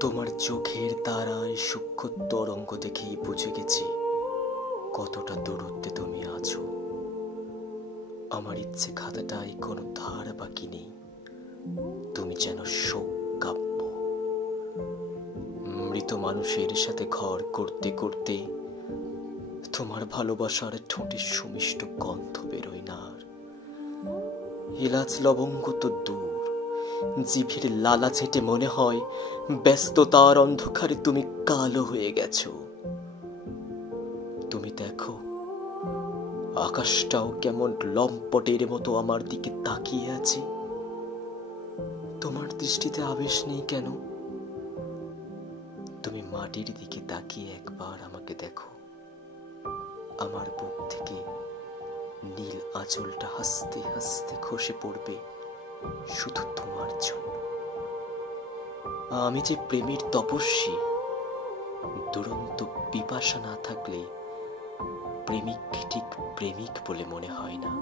তোমার চোখের তারায় সূক্ষ্ম তরঙ্গ দেখেই বুঝে গেছি কতটা দূরত্বে তুমি আছো। আমার ইচ্ছে খাতাটায় কোনো ধার বাকি নেই, তুমি যেন শোক কাব্য। মৃত মানুষের সাথে ঘর করতে করতে তোমার ভালোবাসার ঠোঁটে সুমিষ্ট গন্ধ বেরোয় না আর। এলাচ লবঙ্গ তো দূর, জিভের লালা ছেটে মনে হয় ব্যস্ততার অন্ধকারে তুমি কালো হয়ে গেছো। তুমি দেখো আকাশটাও কেমন লম্পটের মতো আমার দিকে তাকিয়ে আছে। তোমার দৃষ্টিতে আবেশ নেই কেন? তুমি মাটির দিকে তাকিয়ে একবার আমাকে দেখো। আমার বুক থেকে নীল আঁচলটা হাসতে হাসতে খসে পড়বে শুধু তোমার জন্য। আমি যে প্রেমের তপস্বী, দুরন্ত পিপাসা না থাকলে প্রেমিককে ঠিক প্রেমিক বলে মনে হয় না।